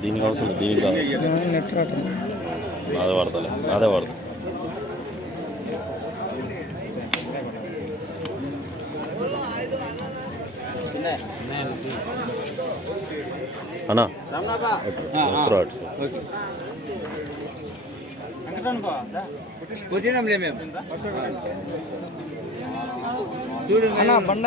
దీనికి అవసరం దీనికి కాదు నాదే వాడతలే నాదే వాడతా. అన్నా చూడు అన్న బండ.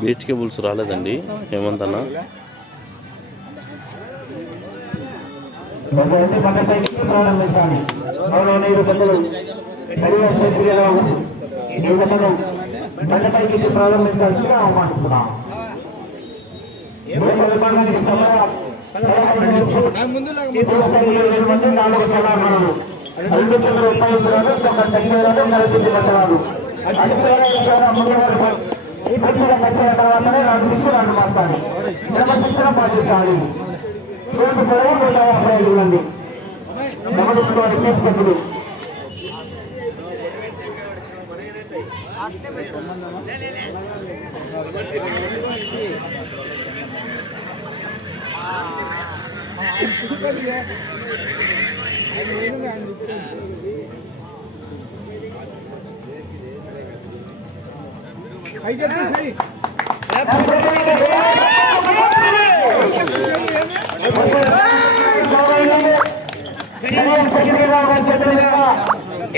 బీచ్ కేబుల్స్ రాలేదండి. హేమంత్ ప్రారంభించాల్సిన మొదటి బండపైకి ఐదు వందల ఒక పూర్తిగా కట్టిన తర్వాతనే నాకు తీసుకురాను మాట్లాడి క్రమశిక్షణ పాటించాలి రోడ్డు పొడవు నూట యాభై ఐదు మంది సభ్యులు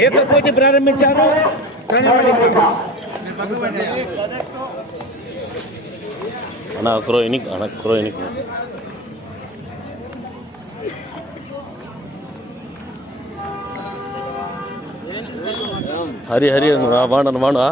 ఏక పోటీ ప్రారంభించారు అనా క్రోయినిక్ అనా క్రోయినిక్. హరి వాడను వాడు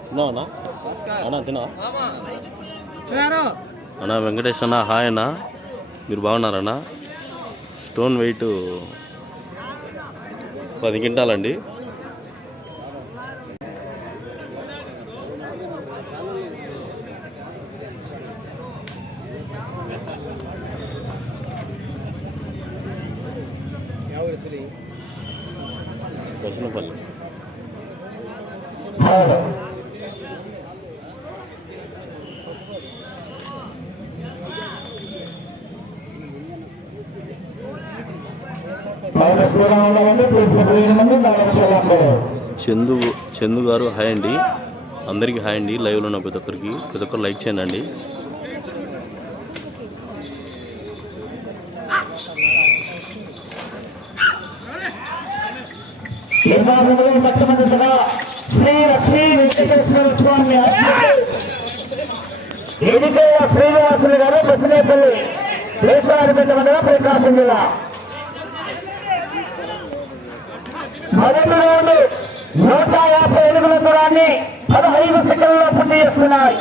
తిన్నావా అన్న? అన్న తినా అన్న వెంకటేష్ అన్న హాయ్ అన్న మీరు బాగున్నారన్న స్టోన్ వెయిట్ పది క్వింటాలండి. చందు చందు గారు హాయ్ అండి. అందరికీ హాయ్ అండి. లైవ్లో ఉన్న ప్రతి ఒక్కరికి. ప్రతి ఒక్కరు లైక్ చేయండి అండి. శ్రీ శ్రీ వెంకటేశ్వర స్వామి ఎన్నికల శ్రీనివాసులు గారు ప్రకాశం జిల్లా. మొదటి రౌండ్ నూట యాభై ఎనిమిది దూరాన్ని పదహైదు సెకండ్లో పూర్తి చేస్తున్నాయి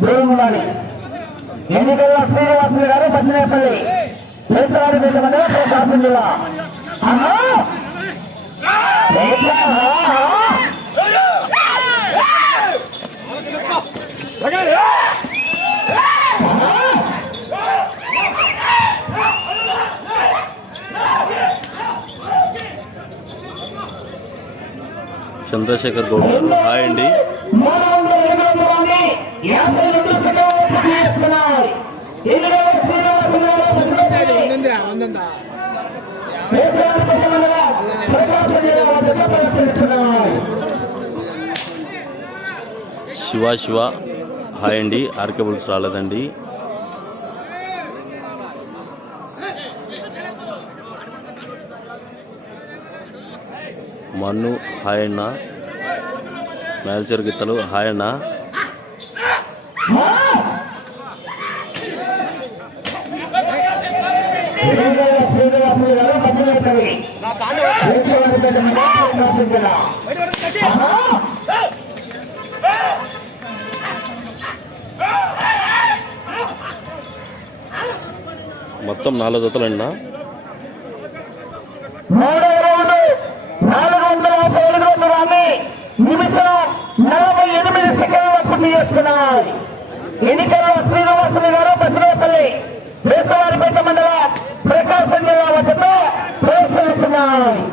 దూరంలోని ఎన్నికల శ్రీనివాసులు గారు బసినేపల్లి దేశాలు పెట్టమని ప్రకాశం జిల్లా అమ్మా! చంద్రశేఖర్ గౌడ్ హాయ్ అండి. శివా శివ. హాయ్ అండి. ఆర్కేబుల్స్ రాలేదండి. మన్ను హాయ్ అన్న. మేల్చేరు గిత్తలు హాయ్ అన్న. మొత్తం నాలుగు జతలు అండి ఎన్నికల్లో శ్రీనివాసులు గారు పసిరేపల్లి బేసవారిపేట మండల ప్రకాశం జిల్లా వద్ద ప్రవేశిస్తున్నాయి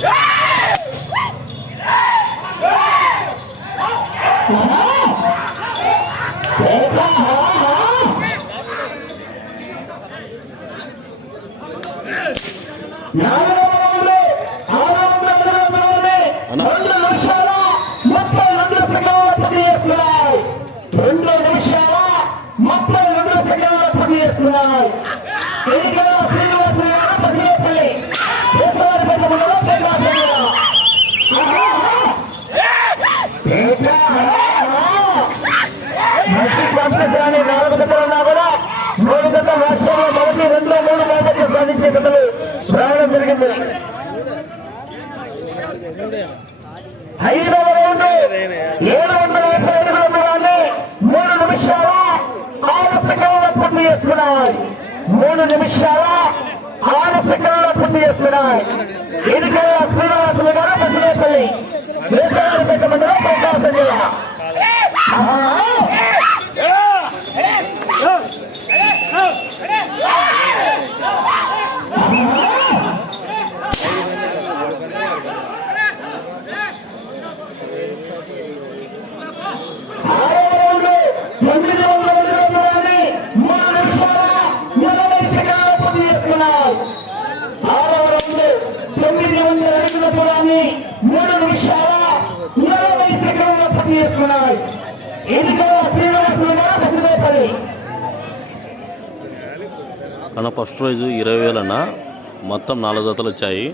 Ah! ఫస్ట్ ప్రైజ్ ఇరవై వేలన్న. మొత్తం నాలుగు జతలు వచ్చాయి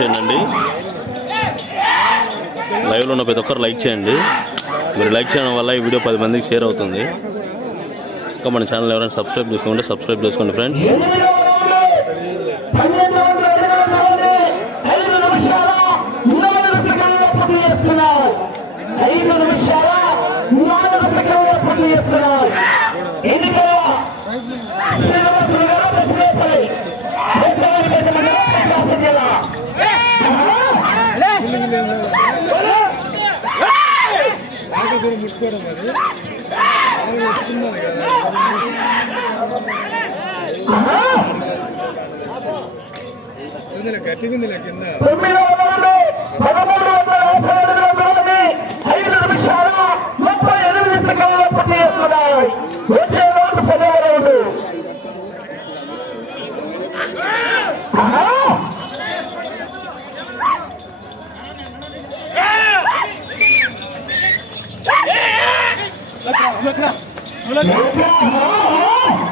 చేయండి. లైవ్లో ఉన్న ప్రతి ఒక్కరు లైక్ చేయండి. మీరు లైక్ చేయడం వల్ల ఈ వీడియో పది మందికి షేర్ అవుతుంది. ఇంకా మన ఛానల్ ఎవరైనా సబ్స్క్రైబ్ చేసుకుంటే సబ్స్క్రైబ్ చేసుకోండి ఫ్రెండ్స్ తీసుకోవడం మరి వస్తున్నది కదా కింద. కింద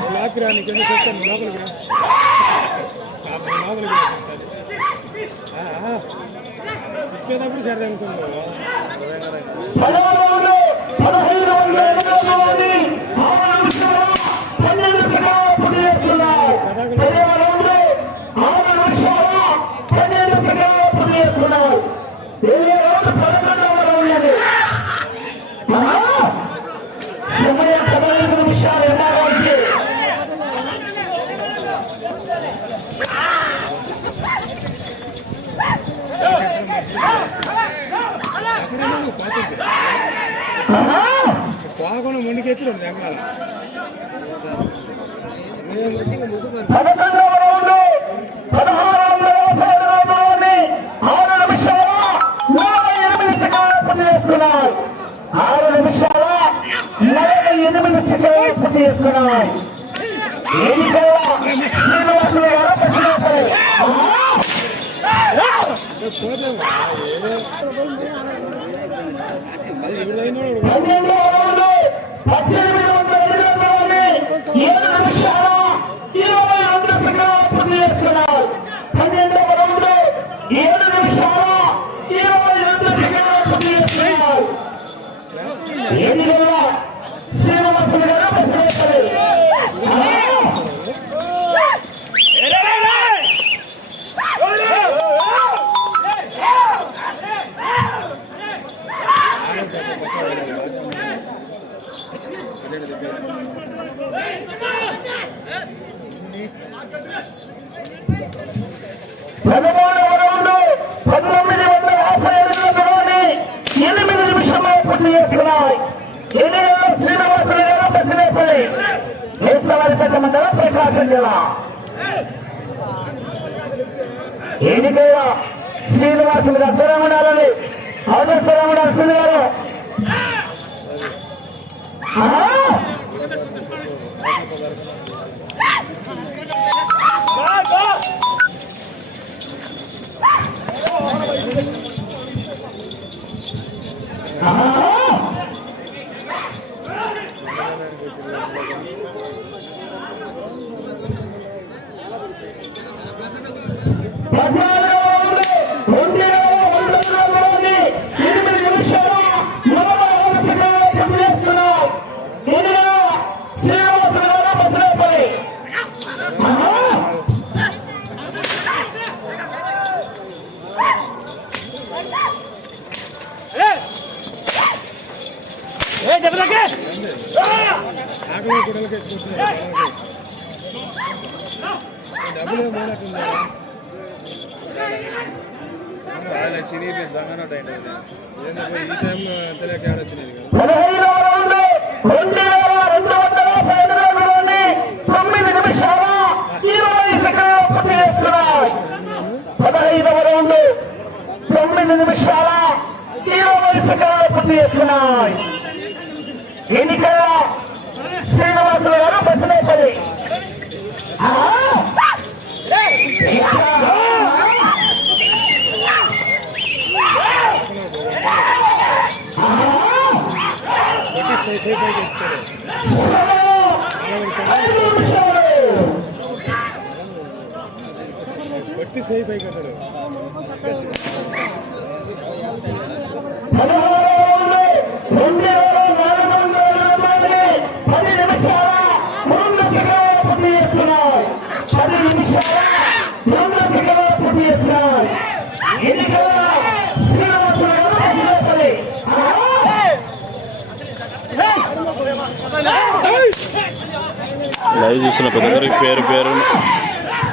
బ్లాక్ రా నీకు ఎందుకు చెప్తాను లోపలికి. రా లోపలికి చెప్పేటప్పుడు సరదా సంజన ఇది కూడా శ్రీనివాసుడు అక్షరం ఉండాలని అక్షరం ఉండాల్సింది గారు పదహైదవ రౌండ్ తొమ్మిది నిమిషాల ఇరవై సెకండ్ పూర్తి చేస్తున్నాయి. ఎన్నికల ఎస్బీఐ పై కట్టాడు. లైవ్ చూస్తున్న ప్రతి పేరు పేరు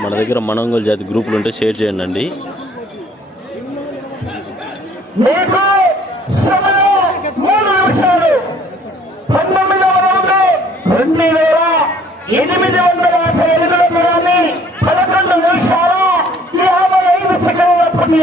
మన దగ్గర మనంగోల్ జాతి గ్రూపులు ఉంటే షేర్ చేయండి అండి. రౌండ్ వేల ఎనిమిది వందల యాభై ఎనిమిది దూరాన్ని పదకొండు నిమిషాలు యాభై ఐదు సెకండ్ల పూర్తి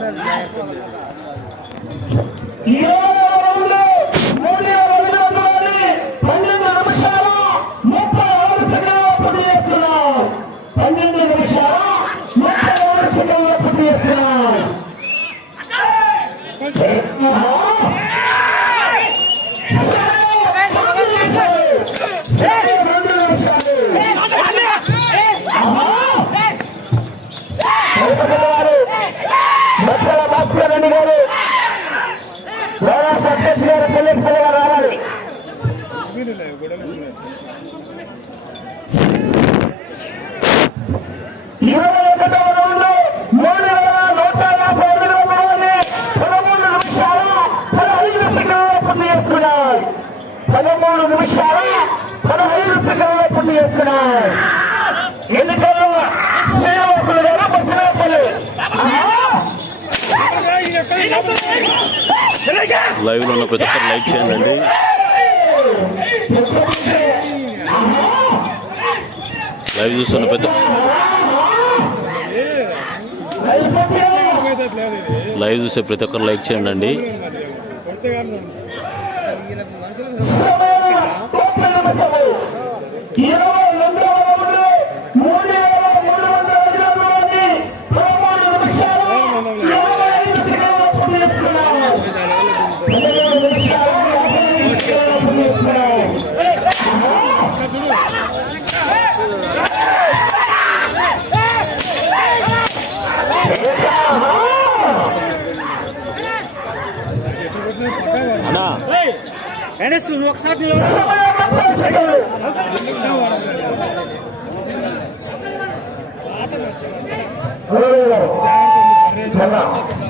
పేరు వేసినా లైవ్లో ఉన్న ప్రతి ఒక్కరు లైక్ చేయండి. లైవ్ చూస్తున్న ప్రతి లైవ్ చూసే ప్రతి ఒక్కరు లైక్ చేయండి. అన్నా. సమయం ముప్పై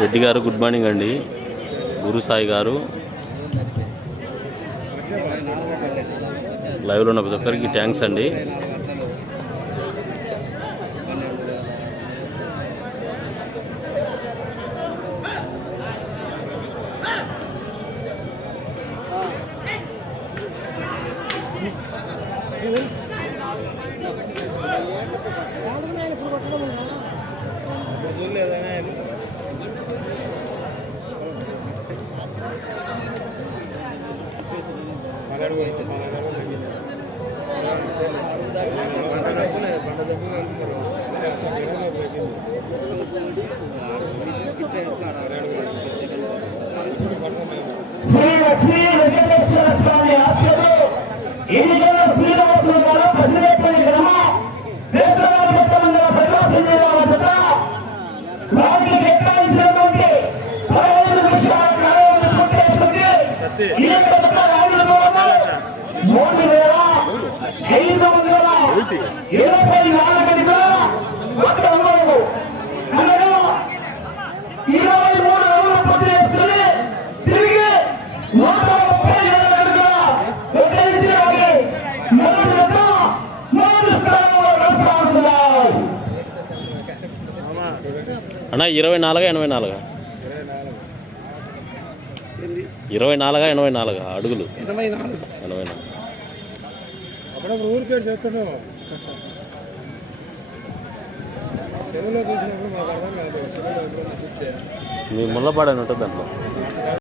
రెడ్డి గారు గుడ్ మార్నింగ్ అండి. గురు సాయి గారు. లైవ్లో ఉన్న ప్రతి ఒక్కరికి థ్యాంక్స్ అండి. పదహారు వేలు, పదహారు వేలు తగ్గింది. గిరాకీ తగ్గింది. శ్రీ శ్రీ వెంకటేశ్వర స్వామి ఆశ్రమం ఎన్నికల శ్రీనివాసులు గారు పసిరేపల్లి గ్రామం వేదవారి మొత్తమందర ప్రకాశం జిల్లా వద్ద వారికి కేటాయించినటువంటి పదహైదు నిమిషాల కాలాన్ని పూర్తి చేసుకుంటే ఈ యొక్క రాజులను మూడు వేల ఐదు వందల ఇరవై నాలుగు ఒక అమలు అనగా ఇరవై మూడు రోజులు పూర్తి చేసుకుని తిరిగి నూట ముప్పై ఏడు గంటల విక్రయించడానికి మూడు యొక్క మూడు స్థానంలో కొనసాగుతున్నారు అన్న ఇరవై నాలుగా ఎనభై నాలుగా? ఇరవై నాలుగు ఎనభై నాలుగా? అడుగులు. ఎనభై నాలుగు. ఎనభై నాలుగు. అప్పుడప్పుడు ఊరి పేరు మీ ముళ్ళపాడని ఉంటుంది దాంట్లో.